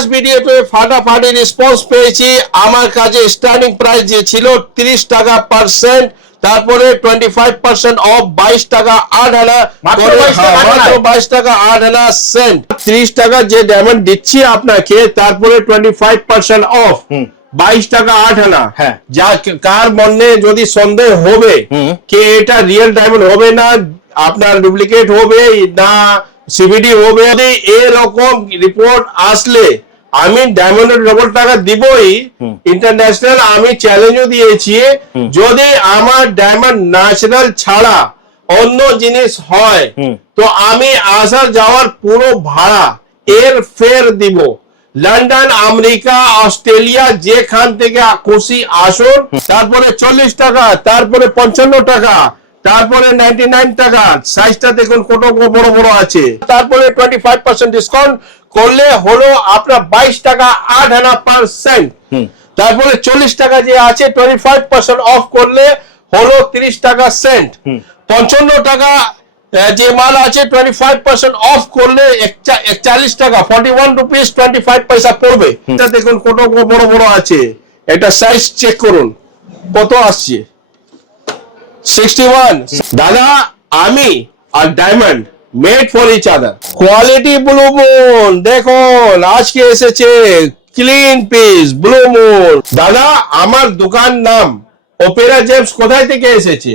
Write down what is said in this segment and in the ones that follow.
Last ভিডিওতে ফাটাফাটি response পেয়েছি। আমার কাছে স্টার্টিং প্রাইস যে ছিল 30 টাকা পার্সেন্ট, তারপরে 25% অফ 22 টাকা 8 আনা, মাত্র 22 টাকা 8 আনা সেন্ট। 30 টাকা যে ডায়মন্ড দিচ্ছি আপনাকে, তারপরে 25% অফ 22 টাকা 8 আনা। যা কার মনে যদি সন্দেহ হবে কি এটা রিয়েল ডায়মন্ড হবে না, আপনার ডুপ্লিকেট হবে না সিভিডি হবে, এরকম রিপোর্ট আসলে আমি ডায়মন্ডের ডবল টাকা দিবই। ইন্টারন্যাশনাল আমি চ্যালেঞ্জও দিয়েছি, যদি আমার ডায়মন্ড ন্যাচারাল ছাড়া অন্য জিনিস হয় তো আমি আসা যাওয়ার পুরো ভাড়া এর ফের দিব। লন্ডন, আমেরিকা, অস্ট্রেলিয়া যেখান থেকে খুশি আসুন। তারপরে 40 টাকা, তারপরে 55 টাকা, তারপরে 99 টাকা। সাইজটা দেখুন কত বড় বড় আছে। তারপরে 25% ডিসকাউন্ট করলে হলো আপনার 22 টাকা 8 আনা পার্সেন্ট। তারপরে 40 টাকা যে আছে 25% অফ করলে হলো 30 টাকা সেন্ট। 55 টাকা যে মাল আছে 25% অফ করলে 41 টাকা 41 রুপিস 25 পয়সা পড়বে। এটা দেখুন কত বড় বড় আছে। এটা সাইজ চেক করুন কত আসছে, 61। দাদা আমি আর diamond made for each other. Quality blue moon দেখুন আজকে এসেছে, ক্লিন পিস ব্লু মুন। দাদা আমার দোকান নাম অপেরা জেমস কোথায় থেকে এসেছে?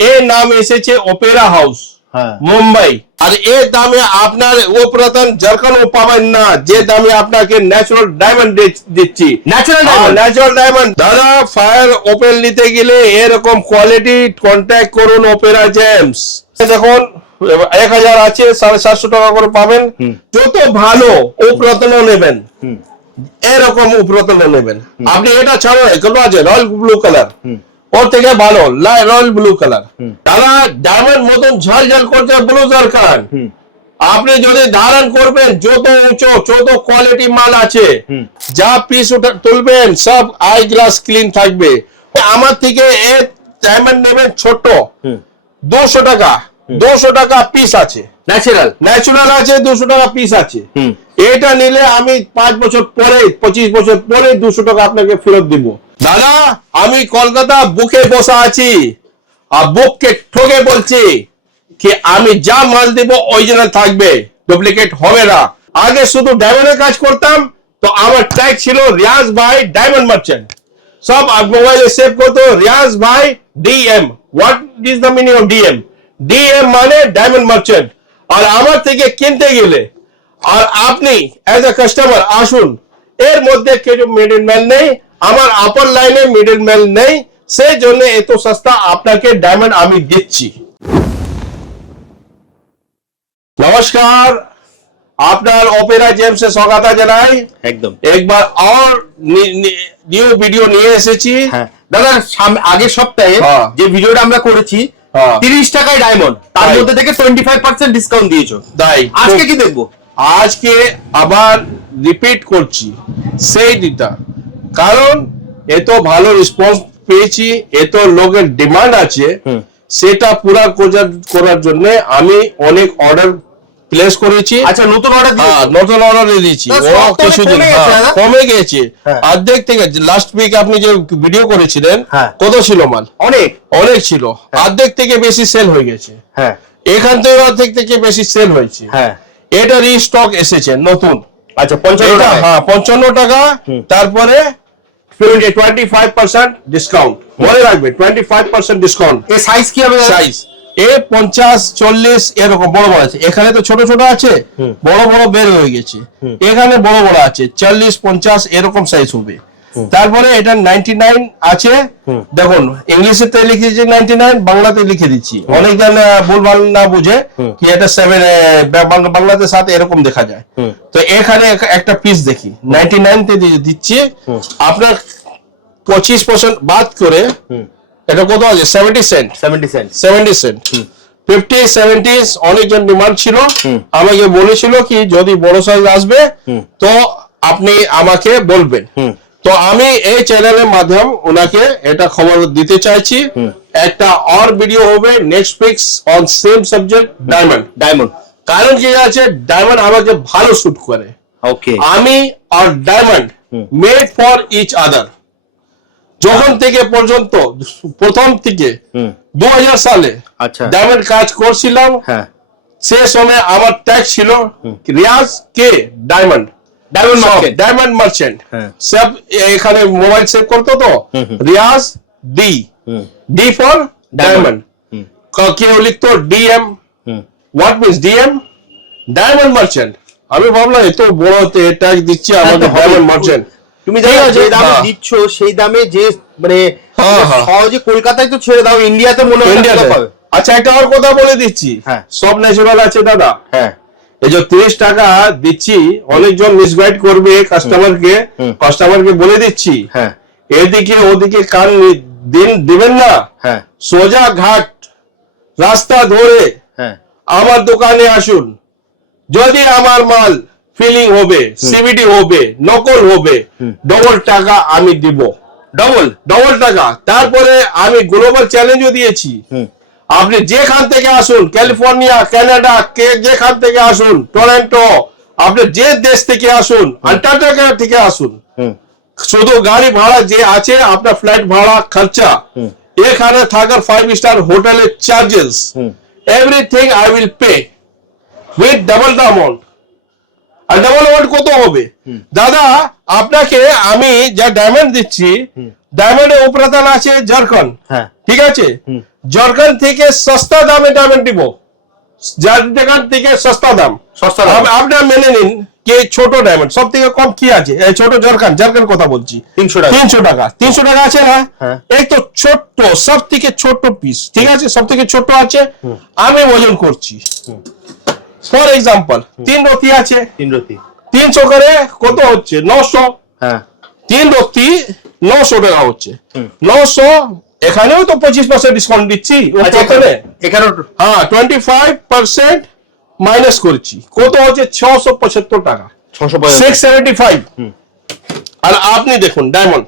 এর নাম এসেছে অপেরা হাউস মুম্বাই। আর এর দামে আপনার ও পুরাতন জারকানও পাবেন না, যে দামে আপনাকে ন্যাচারাল ডায়মন্ড দিচ্ছি। ন্যাচারাল ডায়মন্ড দাদা ফায়ার ওপেন নিতে গেলে এরকম কোয়ালিটি কন্ট্যাক্ট করুন অপেরা জেমস। দেখুন 1000 আছে, 750 টাকা করে পাবেন। যত ভালো ও পুরাতনও নেবেন, এরকম ও পুরাতনও নেবেন। আপনি এটা ছাড়ো এগুলো আছে রয়্যাল ব্লু কালার, ওর থেকে ভালো রয়্যাল ব্লু কালার। দাদা ডায়মন্ড মতন ঝালঝাল করছে ব্লু কালার। আপনি যদি ধারণ করবেন যত উঁচু যত কোয়ালিটি মাল আছে, যা পিস তুলবেন সব আই গ্লাস ক্লিন থাকবে। আমার থেকে এই ডায়মন্ড নেবেন ছোট 200 টাকা, 200 টাকা পিস আছে। ন্যাচারাল আছে 200 টাকা পিস আছে। এটা নিলে আমি 5 বছর পরে 25 বছর পরে 200 টাকা আপনাকে ফেরত দিব। দাদা আমি কলকাতা বুকে বসা আছি, আর বুককে ঠকে বলছি কি আমি যা মাল দিব অরিজিনাল থাকবে, ডুপ্লিকেট হবে না। আগে শুধু ডায়মন্ডের কাজ করতাম, তো আমার ট্যাগ ছিল রিয়াজ ভাই ডায়মন্ড মার্চেন্ট। সব মোবাইলে সেভ করতো রিয়াজ ভাই DM. What is the meaning of DM? DM মানে ডায়মন্ড মার্চেন্ট। আর আমার থেকে কিনতে গেলে আর আপনি এজ এ কাস্টমার আসুন, এর মধ্যে কিছু মিডল ম্যান নেই, আমার আপার লাইনে মিডল ম্যান নেই, সেই জন্য এত সস্তা আপনাকে ডায়মন্ড আমি দিচ্ছি। নমস্কার, আপনার অপেরা জেমসে স্বাগত জানাই। একদম একবার আর নিউ ভিডিও নিয়ে এসেছি। দাদা আগের সপ্তাহে যে ভিডিওটা আমরা করেছি 30 টাকায় ডায়মন্ড, তার মধ্যে থেকে 25% ডিসকাউন্ট দিয়েছো। তাই আজকে কি দেখবো? আজকে আবার রিপিট করছি সেই দিটা, কারণ এত ভালো রেসপন্স পেয়েছি, এত লোকের ডিমান্ড আছে, সেটা পুরা করার জন্য আমি অনেক অর্ডার প্লেস করেছি। আচ্ছা নতুন অর্ডার দিয়েছি। কিছুদিন কমে গেছে অর্ধেক থেকে। লাস্ট উইক আপনি যে ভিডিও করেছিলেন কত ছিল মাল? অনেক ছিল, অর্ধেক থেকে বেশি সেল হয়ে গেছে। এখান থেকে অর্ধেক থেকে বেশি সেল হয়েছে। এটা রিস্টক এসেছে নতুন। আচ্ছা 55 টাকা, তারপরে 25% ডিসকাউন্ট। মনে রাখবে 25% ডিসকাউন্ট। এর সাইজ কি হবে? সাইজ এ 50, 40 এরকম বড় বড় আছে। এখানে তো ছোট ছোট আছে, বড় বড় বের হয়ে গেছে। এখানে বড় বড় আছে 40, 50 এরকম সাইজ হবে। তারপরে এটা 99 আছে। দেখুন ইংলিশেতে লিখেছি 99, বাংলাতে লিখে দিচ্ছি। অনেক জন ভুলভাল না বুঝে কি এটা 7 বাংলাতে 7 এরকম দেখা যায়। তো এখানে একটা পিস দেখি 99 তে দিচ্ছি। আপনার 25% বাদ করে এটা কত আছে? 70 সেন্ট। 50, 70 অনেকজন ডিমান্ড ছিল, আমাকে বলেছিল কি যদি বড় সাইজ আসবে তো আপনি আমাকে বলবেন। তো আমি এই চ্যানেলের মাধ্যমে ওনাকে এটা খবর দিতে চাইছি। একটা আর ভিডিও হবে next week on same subject diamond. কারণ কি আছে, ডায়মন্ড আমাকে ভালো শুট করে। ওকে, আমি আর diamond made for each other. যখন থেকে পর্যন্ত প্রথম থেকে 2000 সালে আচ্ছা ডায়মন্ড কাজ করছিলাম, হ্যাঁ সে সময় আমার ট্যাগ ছিল রিয়াজ কে ডায়মন্ড, ডায়মন্ড মার্চেন্ট। হ্যাঁ। সব এখানে মোবাইল সেভ করতো তো, Riaz D, D for diamond. কেউ লিখতো DM, what means DM, diamond merchant. আমি ভাবলাম এত বড় ট্যাগ দিচ্ছি আমাকে ডায়মন্ড মার্চেন্ট। তুমি যে দামে দিচ্ছ সেই দামে যে মানে সহজে কলকাতায় তো ছেড়ে দাও, ইন্ডিয়াতে মনে হয় ইন্ডিয়াতে। আচ্ছা একটা আর কথা বলে দিচ্ছি, সব ন্যাচারাল আছে দাদা। হ্যাঁ, এই যে 30 টাকা দিচ্ছি, অনেকজন মিসগাইড করবে কাস্টমারকে, কাস্টমারকে বলে দিচ্ছি হ্যাঁ এদিকে ওদিকে কান দিবেন না। হ্যাঁ সোজা ঘাট রাস্তা ধরে হ্যাঁ আমার দোকানে আসুন। যদি আমার মাল ফিলিং হবে, সিবিডি হবে, নকল হবে, ডবল টাকা আমি দিব, ডবল টাকা। তারপরে আমি গ্লোবাল চ্যালেঞ্জও দিয়েছি, আপনি যেখান থেকে আসুন, ক্যালিফোর্নিয়া, কানাডা, যেখান থেকে আসুন, টরন্টো, আপনি যে দেশ থেকে আসুন, আন্টার্কটিকা থেকে আসুন, শুধু গাড়ি ভাড়া যে আছে, আপনার ফ্লাইট ভাড়া খরচা, এখানে থাকার 5 স্টার হোটেলের charges, everything I will pay with double the amount. আর ডাবল অ্যামাউন্ট কত হবে দাদা? আপনাকে আমি যা ডায়মন্ড দিচ্ছি, ডায়মন্ডের উপরাতন আছে ঝাড়খণ্ড, ঠিক আছে? ঝাড়খণ্ড থেকে সস্তা দামে ডায়মন্ড দিব, ঝাড়খণ্ড থেকে সস্তা দাম। আপনার মেনে নিন যে ছোট ডায়মন্ড সব থেকে কম কি আছে? ছোট ঝাড়খণ্ড কথা বলছি, 300 টাকা। 300 টাকা আছে না? এই তো ছোট্ট, সব থেকে ছোট পিস, ঠিক আছে? সব থেকে ছোট আছে, আমি ওজন করছি। ফর এক্সাম্পল 3 রতি আছে, 300 করে কত হচ্ছে? 900। 3 রতি 900 টাকা হচ্ছে। 900, এখানেও তো 25% ডিসকাউন্ট দিচ্ছি, এখানে হ্যাঁ 25% মাইনাস করছি, কত হচ্ছে? 675 টাকা, 675। আর আপনি দেখুন ডায়মন্ড,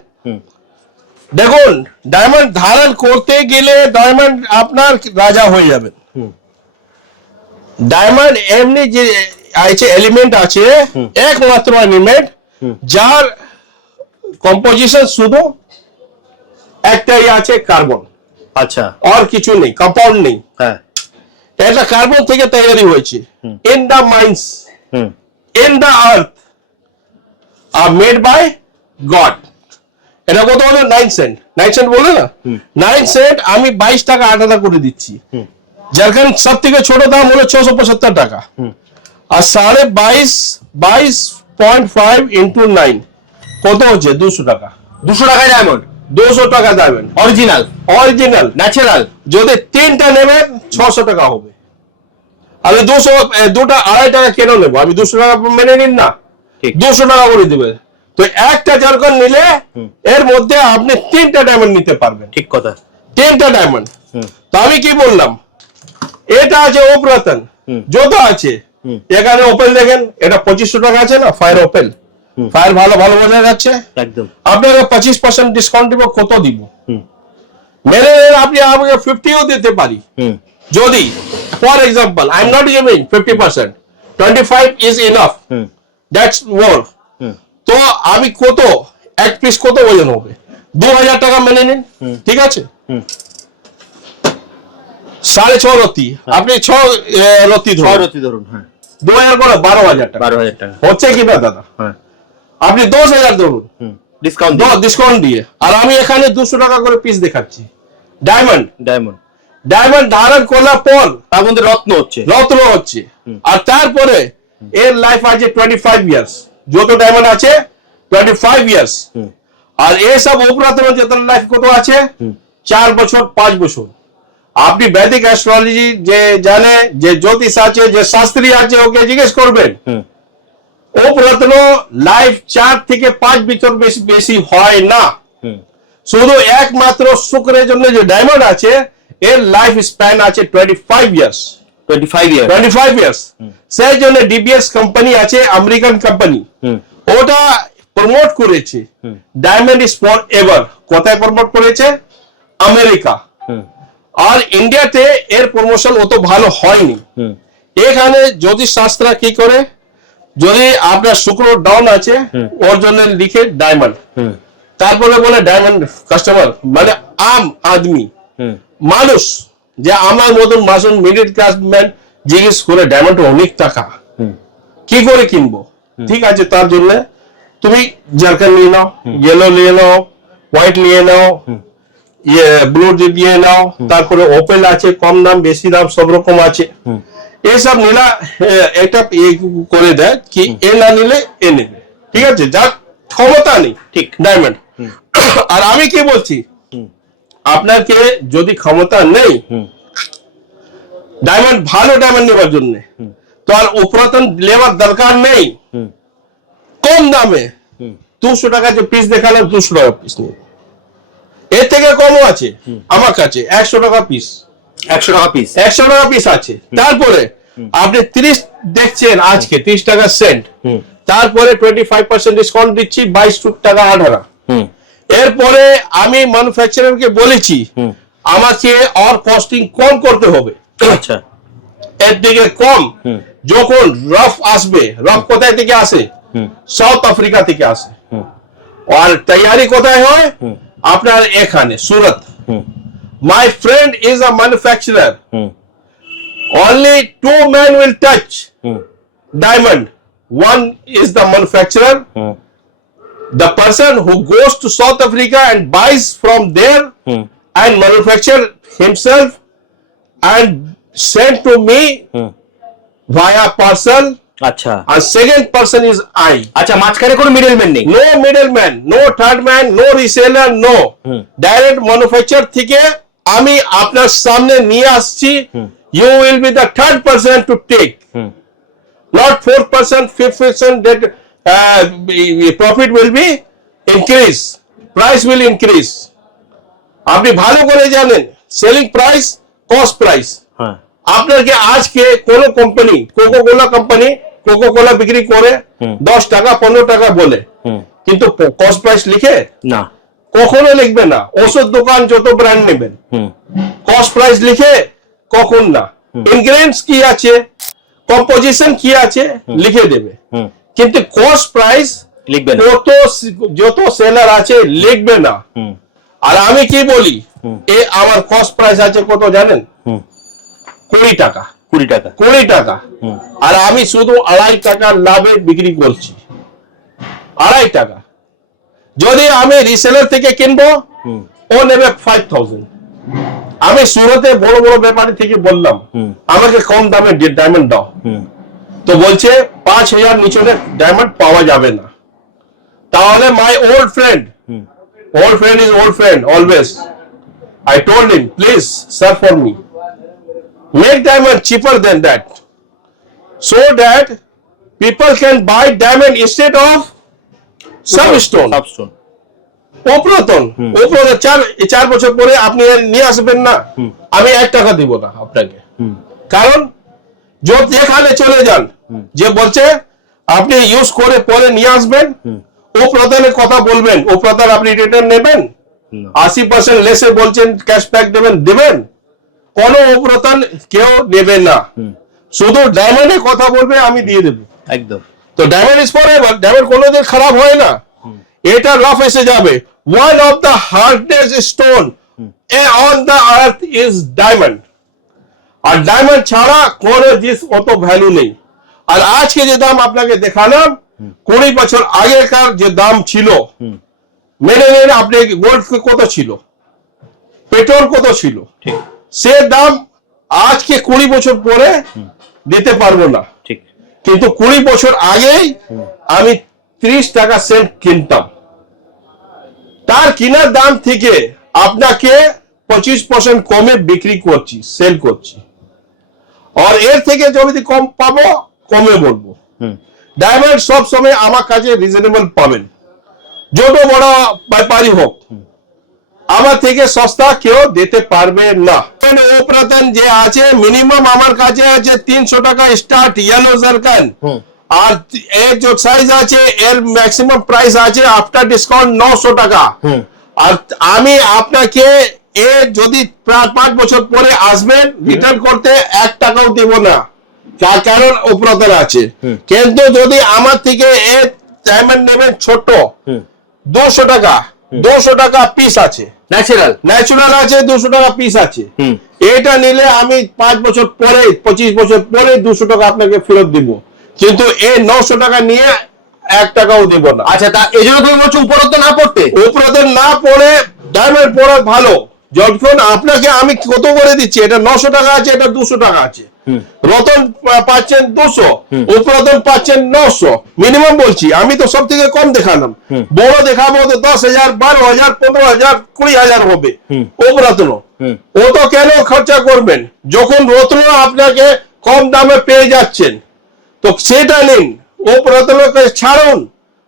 দেখুন ডায়মন্ড ধারণ করতে গেলে ডায়মন্ড আপনার রাজা হয়ে যাবে। ডায়মন্ড এমনি যে আছে এলিমেন্ট আছে, একমাত্র এলিমেন্ট যার কম্পোজিশন শুধু একটাই আছে, কার্বন। আচ্ছা, আর কিছু নেই, কম্পাউন্ড নেই। এটা কার্বন থেকে তৈরি হয়েছে। In the mines, in the earth, are made by God. এটা কত হলো? 9 সেন্ট। 9 সেন্ট বলে না, 9 সেন্ট আমি 22 টাকা 8 আনা করে দিচ্ছি। ঝাড়খণ্ড সব থেকে ছোট দাম হলো 675 টাকা, আর 22.5 ইন্টু 9 কত হচ্ছে? 200 টাকা। 200 টাকায় ডায়মন্ড, 200 টাকা ডায়মন্ড অরিজিনাল ন্যাচারাল। যদি 3টা নেবেন 600 টাকা হবে। আমি 2টা 2.5 টাকা কেন নেবো? আমি 200 টাকা মেনে নিন না, 200 টাকা করে দিবে। তো একটা ঝাড়খণ্ড নিলে এর মধ্যে আপনি 3টা ডায়মন্ড নিতে পারবেন। ঠিক কথা, 3টা ডায়মন্ড। তো আমি কি বললাম, এটা আছে ওপরাতন, যত আছে এখানে ওপেল দেখেন, এটা 2500 টাকা আছে না, ফায়ার ওপেল, ফায়ার ভালো বোঝা যাচ্ছে একদম। আপনাকে 25% ডিসকাউন্ট দিব, কত দিব? মেরে আপনি আমাকে 50ও দিতে পারি যদি, for example I am not giving 50%, 25 is enough, that's মোর। তো আমি কত, এক পিস কত ওজন হবে? 2000 টাকা মেনে নিন, ঠিক আছে? 6.5 রতি, আপনি 6 রতি ধরুন, 2000 করে 12,000 টাকা হচ্ছে কি না দাদা? আপনি 10,000 ধরুন ডিসকাউন্ট দিয়ে, আর আমি এখানে 200 টাকা করে পিস দেখাচ্ছি। ডায়মন্ড ধারণ করার পর তার মধ্যে রত্ন হচ্ছে, আর তারপরে এর লাইফ আছে 25 ইয়ার্স। যত ডায়মন্ড আছে 25 ইয়ার্স, আর এসব উপরাতন যত লাইফ কত আছে? 4 বছর 5 বছর। আপনি বৈদিক অ্যাস্ট্রোলজি যে জানে, যে জ্যোতিষ আছে, যে শাস্ত্রী আছে, ওকে জিজ্ঞেস করবেন। উপরাতন লাইফ 4 থেকে 5 বছর বেশি হয় না। শুধু একমাত্র শুক্রের জন্য যে ডায়মন্ড আছে, এর লাইফ স্প্যান আছে 25 ইয়ার্স। 25 ইয়ার্স। সেই জন্য ডিবিএস কোম্পানি আছে, আমেরিকান কোম্পানি, ওটা প্রমোট করেছে ডায়মন্ড ইজ ফর এভার। কোথায় প্রমোট করেছে? আমেরিকা। আর ইন্ডিয়াতে এর প্রমোশন অত ভালো হয়নি। এখানে জ্যোতিষ শাস্ত্র কি করে, যদি আপনার শুক্র ডাউন আছে ওর জন্য লিখে ডায়মন্ড, তারপরে বলে ডায়মন্ড কাস্টমার মানে আম আদমি মানুষ যে আমার মতন মাসুন মিডিল ক্লাস ম্যান জিজ্ঞেস করে ডায়মন্ড অনেক টাকা কি করে কিনবো, ঠিক আছে তার জন্য তুমি জারকান নিয়ে নাও, ইয়েলো নিয়ে নাও, হোয়াইট নিয়ে নাও, ব্লু নিয়ে নাও, তারপরে ওপেল আছে কম দাম বেশি দাম সব রকম আছে। এইসব নিলা একটা করে দেয় কি এ না নিলে এ নেবে, ঠিক আছে যার ক্ষমতা নেই ঠিক ডায়মন্ড। আর আমি কি বলছি আপনাকে যদি ক্ষমতা নেই ডায়মন্ড ভালো ডায়মন্ড নেবার জন্য তো আর উপরতন লেবার দরকার নেই, কম দামে 200 টাকা যে পিস দেখালাম 200 টাকা পিস নিয়ে, এর থেকে কমও আছে আমার কাছে 100 টাকা পিস, 100 টাকা পিস, 100 টাকা পিস আছে। তারপরে আপনি 30 দেখছেন আজকে 30 টাকা সেন্ট, তারপরে 25% ডিসকাউন্ট দিচ্ছি 22 টাকা 18। এরপরে আমি ম্যানুফ্যাকচারারকে বলেছি আমাকে আর কস্টিং কম করতে হবে, আচ্ছা এর থেকে কম। যখন রফ আসবে, রফ কোথায় থেকে আসে? সাউথ আফ্রিকা থেকে আসে। আর তৈরি কোথায় হয়? আপনার এখানে Surat. My friend is a manufacturer, only 2 men will touch diamond. One is the manufacturer, the person who goes to South Africa and buys from there and manufacture himself and send to me via parcel. আচ্ছা And second person is I. আচ্ছা মাঝখানে কোনো middleman নেই, No middleman, no third man, no reseller, no. Direct manufacturer থেকে আমি আপনার সামনে নিয়ে আসছি। You will be the third person to take, not 4%, 5%. That profit will be increase, price will increase. আপনি ভালো করে জানেন সেলিং প্রাইস কস্ট প্রাইস। আপনাকে আজকে কোন company Coca Cola company Coca Cola বিক্রি করে 10 টাকা 15 টাকা বলে, কিন্তু কস্ট প্রাইস লিখে না, কখনো লিখবে না। ওষুধ দোকান যত ব্র্যান্ড নেবেন কস্ট প্রাইস লিখে কখন না, ইনগ্রেডিয়েন্টস কি আছে কম্পোজিশন কি আছে লিখে দেবে, কিন্তু কস্ট প্রাইস লিখবে না, যত সেলার আছে লিখবে না। আর আমি কি বলি এ আমার কস্ট প্রাইস আছে কত জানেন? 20 টাকা, 20 টাকা, 20 টাকা। আর আমি শুধু 2.5 টাকা লাভে বিক্রি করছি, 2.5 টাকা। যদি আমি রিসেলার থেকে কিনবো ও নেবে 5000। আমি সুরতে বড় বড় ব্যাপারী থেকে বললাম আমাকে কম দামে ডায়মন্ড দাও, তো বলছে 5000 নিচে ডায়মন্ড পাওয়া যাবে না। তাহলে মাই old friend, old friend is old friend always. I told him, please search for me, make diamond cheaper than that, so that people can buy diamond instead of substone. উপরতন 4 বছর পরে আপনি নিয়ে আসবেন না, আমি 1 টাকা দিব না আপনাকে। কারণ যেখানে চলে যান যে বলছে আপনি ইউজ করে পরে নিয়ে আসবেন, ও প্রধানের কথা বলবেন, ও প্রধান আপনি রিটার্ন নেবেন, 80% লেসে বলছেন ক্যাশব্যাক দেবেন, কোন প্রধান কেউ নেবে না, শুধু ডায়মন্ডের কথা বলবে আমি দিয়ে দেবো একদম। তো ডায়মন্ড ইজ ফরএভার, ডায়মন্ড কোনোদিন খারাপ হয় না, এটা রাফ এসে যাবে। One of the hardest stone on the earth is diamond. আর ডায়মন্ড ছাড়া কোনো জিনিস অত ভ্যালু নেই। আর আজকে যে দাম আপনাকে দেখালাম 20 বছর আগেকার যে দাম ছিল, মেনে নেন আপনি গোল্ড কত ছিল, পেট্রোল কত ছিল, সে দাম আজকে 20 বছর পরে দিতে পারবো না, ঠিক। কিন্তু 20 বছর আগেই আমি 30 টাকা সেন্ট কিনতাম, তার কেনার দাম থেকে আপনাকে 25% কমে বিক্রি করছি, সেল করছি। আর এর থেকে যদি কম পাবো কমে বলবো। ডায়মন্ড সব সময় আমার কাছে রিজনেবল পাবেন, যত বড় ব্যাপারী হোক, আমার থেকে সস্তা কেউ দিতে পারবে না। ও প্রধান যে আছে মিনিমাম আমার কাছে আছে 300 টাকা স্টার্ট ইয়েলো জারকান, আর এর যে সাইজ আছে এর ম্যাক্সিমাম প্রাইস আছে আফটার ডিসকাউন্ট 900 টাকা। আর আমি আপনাকে এ যদি 5 বছর পরে আসবেন রিটার্ন করতে 1 টাকাও দেব না, কারণ উপরতন আছে। কিন্তু যদি আমার থেকে এই ডায়মন্ড নেবেন ছোট 200 টাকা পিস আছে, ন্যাচারাল আছে 200 টাকা পিস আছে। এটা নিলে আমি 5 বছর পরে 25 বছর পরে 200 টাকা আপনাকে ফেরত দিব, কিন্তু এই 900 টাকা নিয়ে 1 টাকাও দিব না। আচ্ছা, তা এই জন্য তুমি বলছো উপরতন না পড়তে? উপরতন না পড়ে ডায়মন্ড পড়া ভালো। যখন আপনাকে আমি কত করে দিচ্ছি, এটা 900 টাকা আছে, এটা 200 টাকা আছে। রতন পাচ্ছেন 200, উপরতন পাচ্ছেন 900 মিনিমাম বলছি। আমি তো সব থেকে কম দেখালাম, বড় দেখাবো তো 10,000, 12,000, 15,000, 20,000 হবে উপরতন। ও তো কেন খরচা করবেন যখন রত্ন আপনাকে কম দামে পেয়ে যাচ্ছেন? তো সেটা নিন, উপরতনকে ছাড়ুন।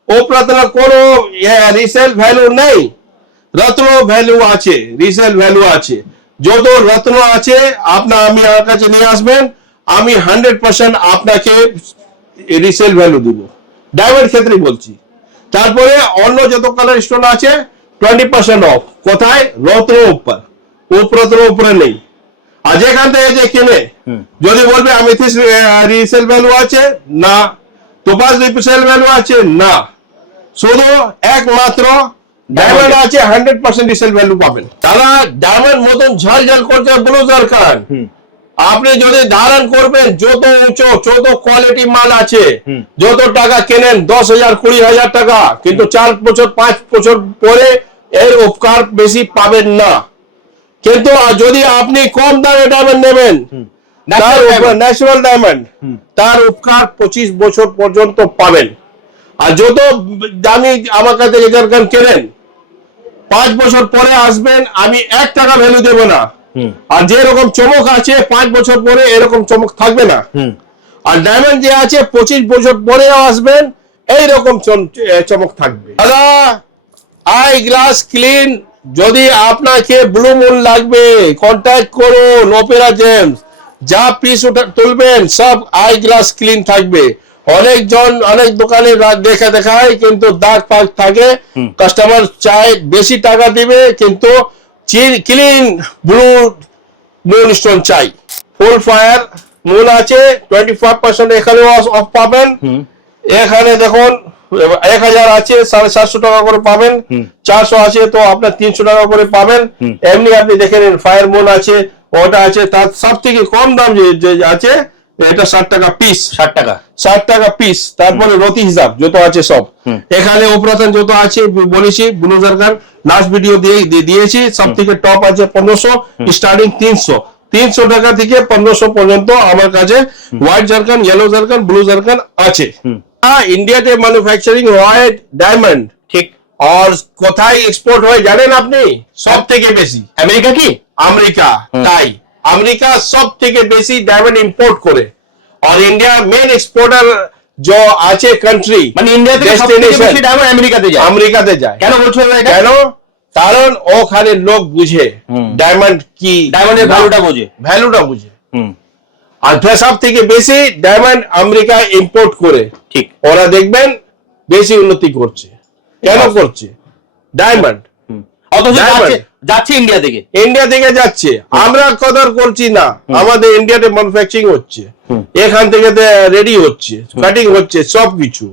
উপরতন কোনো রিসেল ভ্যালু নেই, রত্ন ভ্যালু আছে, রিসেল ভ্যালু আছে। যত রত্ন আছে আমি আমার কাছে নিয়ে আসবেন, আমি 100% আপনাকে রিসেল ভ্যালু দিব, ডায়মন্ড ক্ষেত্রে বলছি। তারপরে অন্য যত কালার স্টোন আছে 20% অফ। কোথায়? রত্ন উপর, উপরতন উপরে নেই। আর যেখান থেকে যে কেনে যদি বলবে আমেথিস রিসেল ভ্যালু আছে না, টোপাজ রিসেল ভ্যালু আছে না, শুধু একমাত্র ডায়মন্ড আছে 100% রিসেল ভ্যালু পাবেন। তারা ডায়মন্ড মতন ঝলঝল করছে ব্লু জারখান। আপনি যদি ধারণ করবেন, যত উঁচু যত কোয়ালিটি মাল আছে, যত টাকা কেনেন 10,000, 20,000 টাকা, কিন্তু 4 বছর 5 বছর পরে এর উপকার বেশি পাবেন না। কিন্তু যদি আপনি কম দামে ডায়মন্ড নেবেন, ন্যাচারাল ডায়মন্ড, তার উপকার 25 বছর পর্যন্ত পাবেন। আর যত দামি আমার কাছে জারখান কেনেন, 5 বছর পরে আসবেন, আমি 1 টাকা ভ্যালু দেব না। আর যেরকম চমক আছে 5 বছর পরে এরকম চমক থাকবে না। আর ডায়মন্ড যে আছে 25 বছর পরেও আসবেন, এইরকম চমক থাকবে। দাদা, আই গ্লাস ক্লিন যদি আপনাকে ব্লু মুন লাগবে, কন্ট্যাক্ট করুন অপেরা জেমস। যা পিস তুলবেন সব আই গ্লাস ক্লিন থাকবে। অনেকজন অনেক দোকানে দেখায়, কিন্তু দাগ ফাগ থাকে। কাস্টমার চায় বেশি টাকা দিবে, কিন্তু ক্লিন ব্লু মুন স্টোন চাই। ফুল ফায়ার মুন আছে 25% এখানে অফ পাবেন। এখানে দেখুন 1,000 আছে 750 টাকা করে পাবেন, 400 আছে তো আপনার 300 টাকা করে পাবেন। এমনি আপনি দেখে নিন, ফায়ার মুন আছে, ওটা আছে। তার সব থেকে কম দাম যে আছে এটা 60 টাকা পিস, 60 টাকা পিস। তারপরে রতি হিসাব যত আছে সব এখানে। উপরতন যত আছে বলেছি, ব্লু জারখান লাস্ট ভিডিও দিয়েছি। সব থেকে টপ আছে 1500, স্টার্টিং 300 টাকা থেকে 1500 পর্যন্ত আমার কাছে হোয়াইট জারখান, ইয়েলো জারখান, ব্লু জারখান আছে। ইন্ডিয়াতে ম্যানুফ্যাকচারিং হয় ডায়মন্ড, ঠিক। আর কোথায় এক্সপোর্ট হয় জানেন আপনি? সব থেকে বেশি আমেরিকা। কি আমেরিকা? তাই আমেরিকা সব থেকে বেশি ডায়মন্ড ইম্পোর্ট করে। আর ইন্ডিয়া মেন এক্সপোর্টার जो আছে কান্ট্রি, মানে ইন্ডিয়াতে সবথেকে বেশি ডায়মন্ড আমেরিকাতে যায়। কেন বলছো এটা? কেন? কারণ ওখানে লোক বুঝে ডায়মন্ড কি, ডায়মন্ডের ভ্যালুটা বুঝে। আর সব থেকে বেশি ডায়মন্ড আমেরিকা ইম্পোর্ট করে, ঠিক। ওরা দেখবেন বেশি উন্নতি করছে। কেন করছে? ডায়মন্ড যাচ্ছে ইন্ডিয়া থেকে যাচ্ছে। আমরা কদর করছি না, আমাদের ইন্ডিয়াতে ম্যানুফ্যাকচারিং হচ্ছে, এখান থেকে রেডি হচ্ছে, কাটিং হচ্ছে, সবকিছু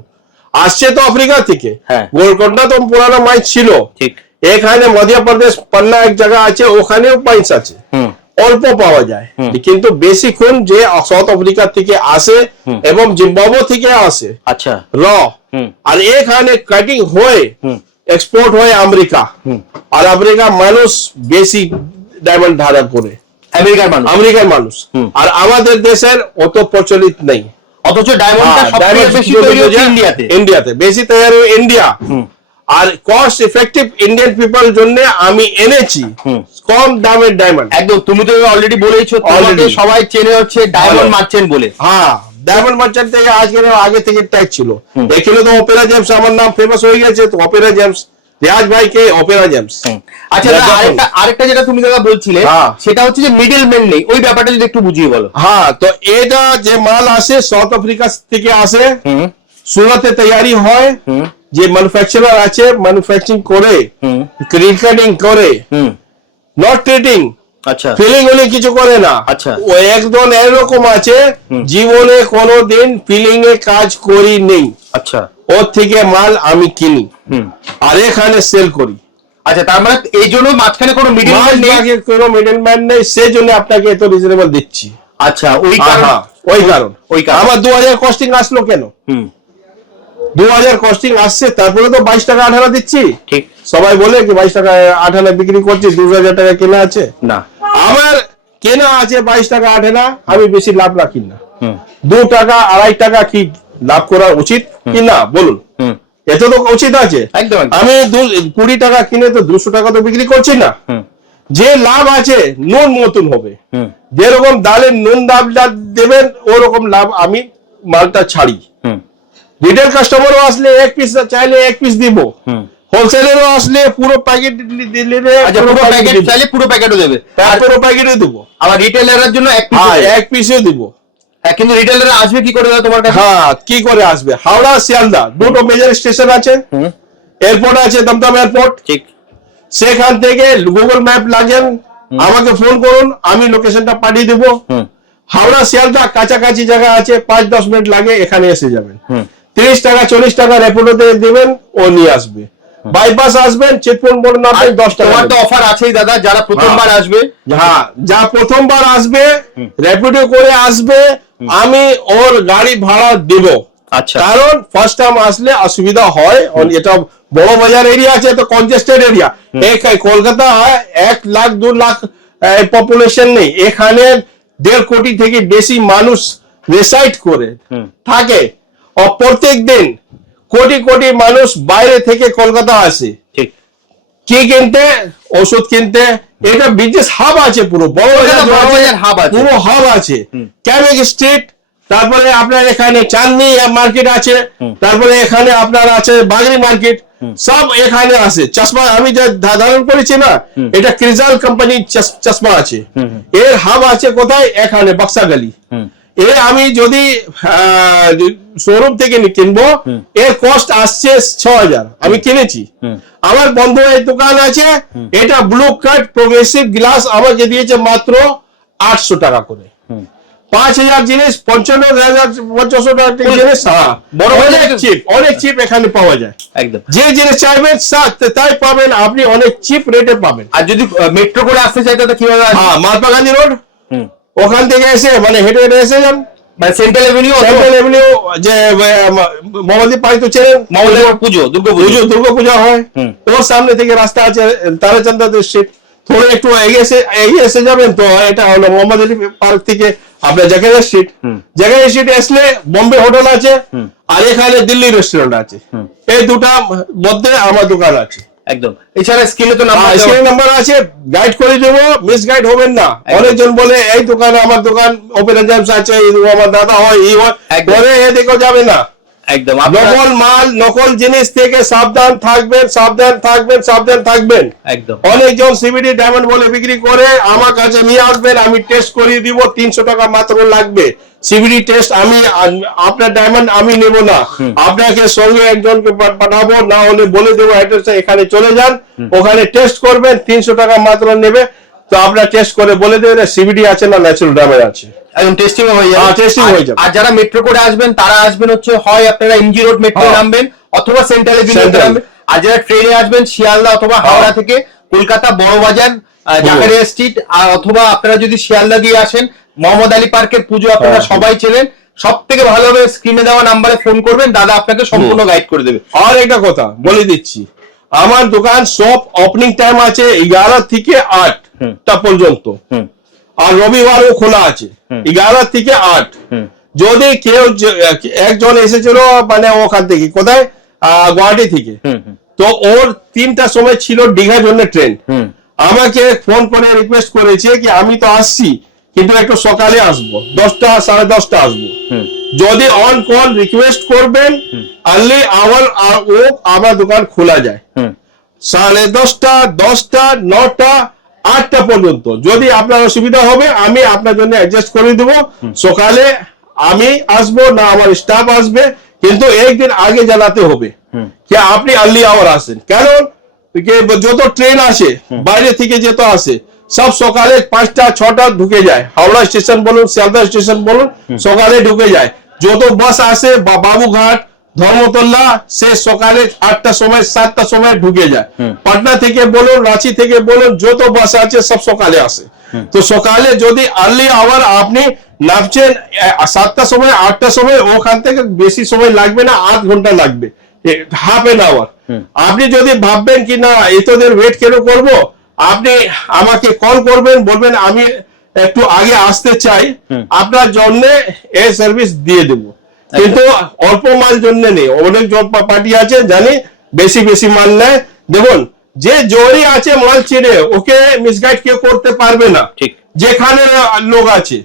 আসছে তো আফ্রিকা থেকে। গোলকোন্ডা তো পুরানো মাইন্স ছিল, ঠিক। এখানে মধ্যপ্রদেশ পান্না এক জায়গা আছে, ওখানেও মাইন্স আছে, অল্প পাওয়া যায়। কিন্তু বেশিক্ষণ যে সাউথ আফ্রিকা থেকে আসে এবং জিম্বাবুয়ে থেকে আসে, আচ্ছা, র। আর এখানে কাটিং হয়ে এক্সপোর্ট হয় আমেরিকা। আর আমেরিকা মানুষ বেশি ডায়মন্ড ধারণ করে, আমেরিকার মানুষ। আর আমাদের দেশের অত প্রচলিত নেই, অথচ ডায়মন্ডটা সবথেকে বেশি তৈরি হচ্ছে ইন্ডিয়াতে, বেশি তৈরি ইন্ডিয়া। আর কস্ট ইফেক্টিভ ইন্ডিয়ান পিপল জন্য আমি এনেছি কম দামের ডায়মন্ড। একদম, তুমি তো অলরেডি বলেইছো, তোমাকে সবাই চেনে হচ্ছে ডায়মন্ড মার্চেন্ট বলে। হ্যাঁ, ডায়মন্ড মার্চেন্ট থেকে আগে থেকে ট্যাগ ছিল। এখানে তো অপেরা জেমস আমার নাম ফেমাস হয়ে গেছে, তো অপেরা জেমস, রিয়াজ ভাই কে অপেরা জেমস। আচ্ছা, আরেকটা যেটা তুমি দাদা বলছিলে, সেটা হচ্ছে যে মিডল ম্যান নেই, ওই ব্যাপারটা যদি একটু বুঝিয়ে বলো। হ্যাঁ, তো এটা যে মাল আসে সাউথ আফ্রিকা থেকে আসে, সুরাতে তৈরি হয়, যে ম্যানুফ্যাকচারার আছে ম্যানুফ্যাকচারিং করে, রিকার্ডিং করে, নট ট্রেডিং, আচ্ছা, ফিলিং উনি কিছু করে না। আচ্ছা, ও একজন এরকম আছে জীবনে কোনোদিন ফিলিং এ কাজ করি নেই। আচ্ছা, ওর থেকে মাল আমি কিনি আর এখানে সেল করি। আচ্ছা, তার মানে এই জন্য মাঝখানে কোনো মিডলম্যান নেই, কোনো মিডলম্যান নেই, সেই জন্য আপনাকে এত রিজনেবল দিচ্ছি। আচ্ছা, ওই কারণ আমার 2000 কস্টিং আসলো কেন? 2000 কস্টিং আসছে, তারপরে তো 22 টাকা 18 দিচ্ছি। ঠিক, সবাই বলে কি 22 টাকা 18 বিক্রি করছি, 2000 টাকা কেনা আছে না, আমার কেনা আছে 22 টাকা 18। আমি বেশি লাভ রাখি না। 2 টাকা 2.5 টাকা কি লাভ করা উচিত কি না বলুন? এত তো উচিত আছে। আমি 20 টাকা কিনে তো 200 টাকা তো বিক্রি করছি না। যে লাভ আছে নুন মতন হবে, যেরকম ডালের নুন দামটা দেবেন ওরকম লাভ আমি মালটা ছাড়ি। রিটেল কাস্টমারও আসলে 1 পিস চাইলে 1 পিস দিব, হোলসেলেরও আসলে পুরো প্যাকেট দিলে চাইলে পুরো প্যাকেটও দেবে, পুরো প্যাকেটও দিব। আবার রিটেলারের জন্য 1 পিসও দিব। কিন্তু রিটেলার আসবে কি করে তোমার কাছে? হ্যাঁ, কি করে আসবে? হাওড়া শিয়ালদা দুটো মেজর স্টেশন আছে, এয়ারপোর্ট আছে দমদম এয়ারপোর্ট। ঠিক, সেখান থেকে গুগল ম্যাপ লাগেন, আমাকে ফোন করুন, আমি লোকেশনটা পাঠিয়ে দেবো। হাওড়া শিয়ালদা কাছাকাছি জায়গা আছে, 5-10 মিনিট লাগে, এখানে এসে যাবেন। 30 টাকা 40 টাকা র্যাপিডোতে দেবেন, ও নিয়ে আসবে। বাইপাস আসবেন, চেকপয়েন্ট মোড় নামবেন, 10 টাকা। তোমার তো অফার আছেই দাদা, যারা প্রথমবার আসবে, হ্যাঁ, যা প্রথমবার আসবে র্যাপিডো করে আসবে, আমি ওর গাড়ি ভাড়া দেব। আচ্ছা, কারণ ফার্স্ট টাইম আসলে অসুবিধা হয়, এটা বড় বাজার এরিয়া আছে, তো congested area. Kolkata 1 lakh 2 lakh population নেই, এখানে 1.5 কোটি থেকে বেশি মানুষ রেসাইড করে থাকে, আর প্রত্যেক দিন কোটি কোটি মানুষ বাইরে থেকে কলকাতা আসে। ঠিক, কি কিনতে? ওষুধ কিনতে। এটা বিজনেস হাব আছে, পুরো বড় বাজার হাব আছে, পুরো হাব আছে। ক্যামিক স্ট্রিট, তারপরে আপনার এখানে চাঁদনি মার্কেট আছে, তারপরে এখানে আপনার আছে বাগরি মার্কেট, সব এখানে আছে। চশমা আমি যা ধারণ করেছি না, এটা ক্রিজাল কোম্পানির চশমা আছে। এর হাব আছে কোথায়? এখানে বক্সাগালি। এর আমি যদি শোরুম থেকে কিনবো, এর কস্ট আসছে 6000, আমি কিনেছি। আমার বন্ধু এই দোকান আছে, এটা ব্লু কাট প্রোগ্রেসিভ গ্লাস আমাকে দিয়েছে মাত্র 800 টাকা করে। 5000 জিনিস 55,500 টাকা জিনিস, অনেক চিপ এখানে পাওয়া যায়। একদম, যে জিনিস চাইবেন তাই পাবেন, আপনি অনেক চিপ রেটে পাবেন। আর যদি মেট্রো করে আসতে চাই তাহলে কিভাবে? হ্যাঁ, মহাত্মা গান্ধী রোড, ওখান থেকে এসে মানে হেঁটে হেঁটে এসে যান। সেন্ট্রাল এভিনিউ, যে মোহাম্মদী পাড়ি তো চেনেন, দুর্গা পূজা হয়, ওর সামনে থেকে রাস্তা আছে তারাচন্দ্র স্ট্রিট, থোড়া একটু এগিয়ে এসে যাবেন তো এটা হলো মোহাম্মদ আলী পার্ক থেকে আপনার জাকারিয়া স্ট্রিট। জাকারিয়া স্ট্রিট আসলে বম্বে হোটেল আছে, আর এখানে দিল্লি রেস্টুরেন্ট আছে। এই দুটা মধ্যে আমার দোকান আছে। একদম, এছাড়া স্ক্রিনে তো নাম্বার আছে, গাইড করে দেবো, মিস গাইড হবেন না। অনেকজন বলে এই দোকানে, আমার দোকান ওপেন এক্সামস আছে, আমার দাদা হয়, এই হয়, পরে এ দেখো যাবে না। একদম, নকল মাল নকল জিনিস থেকে সাবধান থাকবেন, সাবধান থাকবেন, সাবধান থাকবেন। একদম, অনেকজন সিবিডি ডায়মন্ড বলে বিক্রি করে, আমার কাছে নিয়ে আসবেন, আমি টেস্ট করিয়ে দিব, 300 টাকা মাত্র লাগবে। সিবিডি টেস্ট আমি, আপনার ডায়মন্ড আমি নেব না, আপনাকে সঙ্গে একজনকে পাঠাবো, না হলে বলে দেবো অ্যাড্রেসে, এখানে চলে যান, ওখানে টেস্ট করবেন, 300 টাকা মাত্র নেবে। তো আপনার টেস্ট করে বলে দেবেন সিবিডি আছে না ন্যাচারাল ডায়মন্ড আছে। একদম টেস্টিং হয়ে যাবে, টেস্টিং হয়ে যাবে। আর যারা মেট্রো করে আসবেন, তারা আসবেন হচ্ছে হয় আপনারা এমজি রোড মেট্রো নামবেন, অথবা সেন্ট্রাল এভিনিউতে নামবেন। আর যারা ট্রেনে আসবেন শিয়ালদা অথবা হাওড়া থেকে কলকাতা বড় বাজার জাকারিয়া স্ট্রিট, আর অথবা আপনারা যদি শিয়ালদা দিয়ে আসেন, মোহাম্মদ আলী পার্কের পুজো আপনারা সবাই চেনেন, সব থেকে ভালো হবে স্ক্রিনে দেওয়া নাম্বারে ফোন করবেন, দাদা আপনাকে সম্পূর্ণ গাইড করে দেবে। আর একটা কথা বলে দিচ্ছি, আমার দোকান সব ওপেনিং টাইম আছে 11 থেকে 8টা পর্যন্ত, আর রবিবারও খোলা আছে 11 থেকে 8। যদি কেউ একজন এসেছিল মানে ওখান থেকে, কোথায়, গুয়াহাটি থেকে, তো ওর 3টার সময় ছিল দীঘার জন্য ট্রেন, আমাকে ফোন করে রিকোয়েস্ট করেছে কি আমি তো আসছি কিন্তু একটু সকালে আসবো, 10টা 10:30 আসবো। যদি অন কল রিকোয়েস্ট করবেন, আর্লি আওয়ার ও আমার দোকান খোলা যায় 10:30, 10টা, 9টা, 8টা পর্যন্ত। যদি আপনার অসুবিধা হবে আমি আপনার জন্য অ্যাডজাস্ট করে দেবো, সকালে আমি আসবো না আমার স্টাফ আসবে, কিন্তু একদিন আগে জানাতে হবে কি আপনি আর্লি আওয়ার আসেন। কারণ যত ট্রেন আসে বাইরে থেকে যেত আসে, সব সকালে 5টা 6টা ঢুকে যায়, হাওড়া স্টেশন বলুন শিয়ালদা স্টেশন বলুন, সকালে ঢুকে যায়। যত বাস আসে বাবুঘাট ধর্মতলা সে সকালে 8টার সময় 7টার সময় ঢুকে যায়। পাটনা থেকে বলুন রাঁচি থেকে বলুন যত বাস আছে সব সকালে আসে। তো সকালে যদি আর্লি আওয়ার আপনি নামছেন 7টার সময় 8টার সময়, ওখান থেকে বেশি সময় লাগবে না, 8 ঘন্টা লাগবে, হাফ এন আওয়ার। আপনি যদি ভাববেন কি না এতদের ওয়েট কেন করব, আপনি আমাকে কল করবেন, বলবেন আমি একটু আগে আসতে চাই, আপনার জন্য এই সার্ভিস দিয়ে দেবো। কিন্তু অল্প মাল জন্য নেই, অনেক পার্টি আছে জানি বেশি বেশি মাল নেয়। দেখুন যে জোরই আছে মাল ছিঁড়ে ওকে মিসগাইড কেউ করতে পারবে না, ঠিক যেখানে লোক আছে।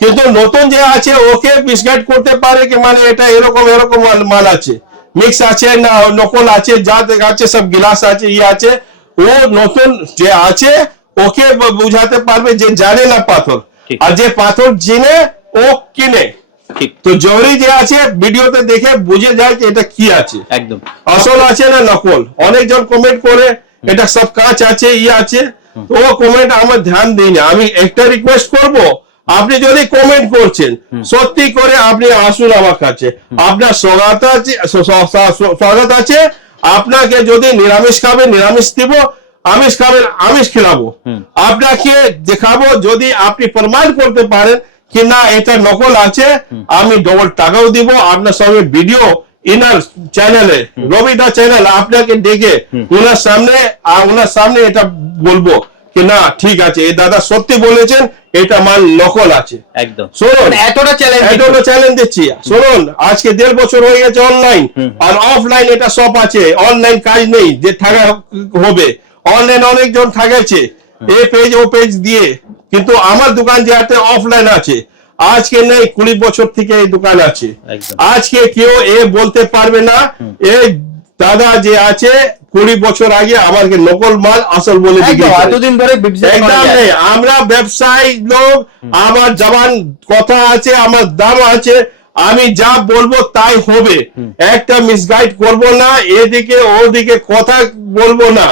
কিন্তু নতুন যে আছে ওকে মিসগাইড করতে পারে কি মানে এটা এরকম এরকম মাল আছে, মিক্স আছে না নকল আছে, যা আছে সব গ্লাস আছে ইয়ে আছে। ও নতুন যে আছে ওকে বুঝাতে পারবে যে জানে না পাথর, আর যে পাথর জেনে ও কিনে। তো জরি যে আছে ভিডিওতে দেখে বুঝে যায় যে এটা কি আছে, একদম আসল আছে না নকল। অনেকজন কমেন্ট করে এটা সব কাঁচ আছে ইয়ে আছে, তো ও কমেন্ট আমার ধ্যান দিই না। আমি একটা রিকোয়েস্ট করব, আপনি যদি কমেন্ট করছেন সত্যি করে আপনি আসুন আমার কাছে, আপনার স্বাগত আছে। আপনাকে যদি নিরামিষ খাবেন নিরামিষ দিব, আমিষ খাবেন আমিষ খেলাবো, আপনাকে দেখাবো। যদি আপনি প্রমাণ করতে পারেন কি না এটা নকল আছে, আমি ডবল টাকাও দিব। আপনার সঙ্গে ভিডিও ইনার চ্যানেলে রবিদা চ্যানেল আপনাকে ডেকে ওনার সামনে এটা বলবো কি না ঠিক আছে এই দাদা সত্যি বলেছেন, এটা মাল নকল আছে। একদম শুনুন, এতটা চ্যালেঞ্জ দিচ্ছি। শুনুন আজকে 1.5 বছর হয়ে গেছে অনলাইন, আর অফলাইন এটা সব আছে। অনলাইন কাজ নেই যে ঠগা হবে, অনলাইন অনেকজন ঠগাইছে এই পেজ ও পেজ দিয়ে, কিন্তু আমার দোকান যে আছে অফলাইন আছে। আজকে নেই 20 বছর থেকে এই দোকান আছে। আজকে কেউ বলতে পারবে না এই দাদা যে আছে 20 বছর আগে আমাকে নকল মাল আসল বলে এতদিন ধরে একদম নেই। আমরা ব্যবসায়ী লোক, আমার জবান কথা আছে, আমার দাম আছে, আমি যা বলবো তাই হবে। একটা মিসগাইড করব না, এদিকে ওদিকে কথা বলবো না,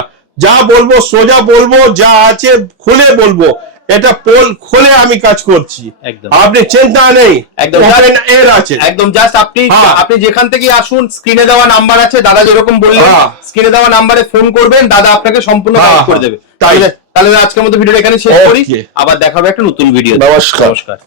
যা বলবো সোজা বলবো, যা আছে খুলে বলবো। এটা পোল খুলে আমি কাজ করছি, আপনি চিন্তা নেই। একদম এর আছে একদম জাস্ট আপনি যেখান থেকে আসুন, স্ক্রিনে দেওয়া নাম্বার আছে, দাদা যেরকম বললেন স্ক্রিনে দেওয়া নাম্বারে ফোন করবেন, দাদা আপনাকে সম্পূর্ণ গাইড করে দেবে। তাহলে আজকের মতো ভিডিওটা এখানে শেষ করি, আবার দেখা হবে একটা নতুন ভিডিও। নমস্কার।